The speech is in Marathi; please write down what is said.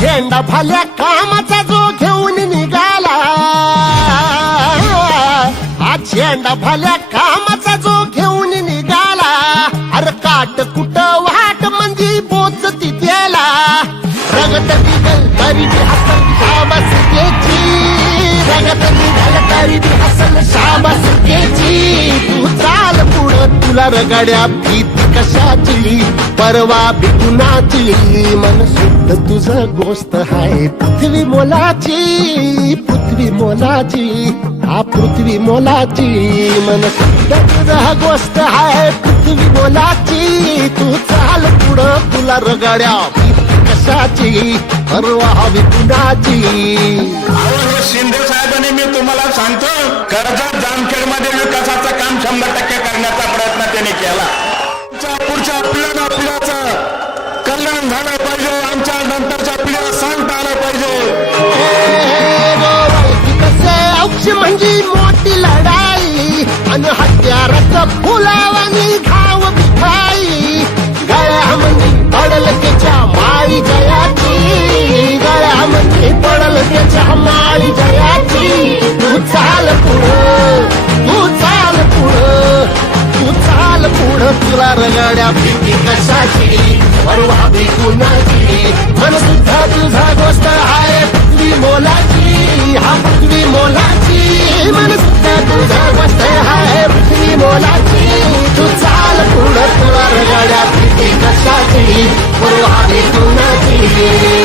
झेंडा भल्या कामाचा जो घेऊन निघाला, हा झेंडा भल्या कामाचा जो घेऊन निघाला, अरे काट कुठं वाट म्हणजे पोचती त्याला, रगत निघल तरी बी हसल शाबास घ्यायची, रगत निघल तरी बी हसल शाबास घ्यायची. तू चाल पुढं तुला रगड्या भीती कशाची, परवा बी कुणाची, मन शुद्ध तुझं गोष्ट हाय पृथ्वी मोलाची, पृथ्वी मोलाची, हा पृथ्वी मोलाची, मन शुद्ध तुझं गोष्ट हाय पृथ्वी मोलाची. तू चाल पुढं तुला रगड्या भीती कशाची, परवा बी कुणाची. शिंदे साहेबांनी मी तुम्हाला सांगतो, कर्जत जामखेड मध्ये विकासाचं काम 100% करण्याचा प्रयत्न त्यांनी केला. पुढच्या पिढ्याचं कल्याण झालं पाहिजे, आमच्या नंतरच्या पिढ्या सांगता आलं पाहिजे. औक्ष म्हणजे मोठी लढाई आणि हत्याराचं फुलावानी घाव बिठाई, गळ्यामध्ये पडल त्याच्या माळी जयाची, गळ्यामध्ये पडल त्याच्या माळी जयाची. तू चाल पुढं, तू चाल पुढं, तू चाल पुढं तुला रगड्या भीती कशाची, परवा बी कुणाची, मन सुद्धा तुझा गोष्ट आहे पृथ्वी मोलाची, हा पृथ्वी मोलाची, मन सुद्धा तुझा गोष्ट आहे पृथ्वी मोलाची. तू चाल पुढं तुला रगड्या भीती कशाची, परवा बी कुणाची.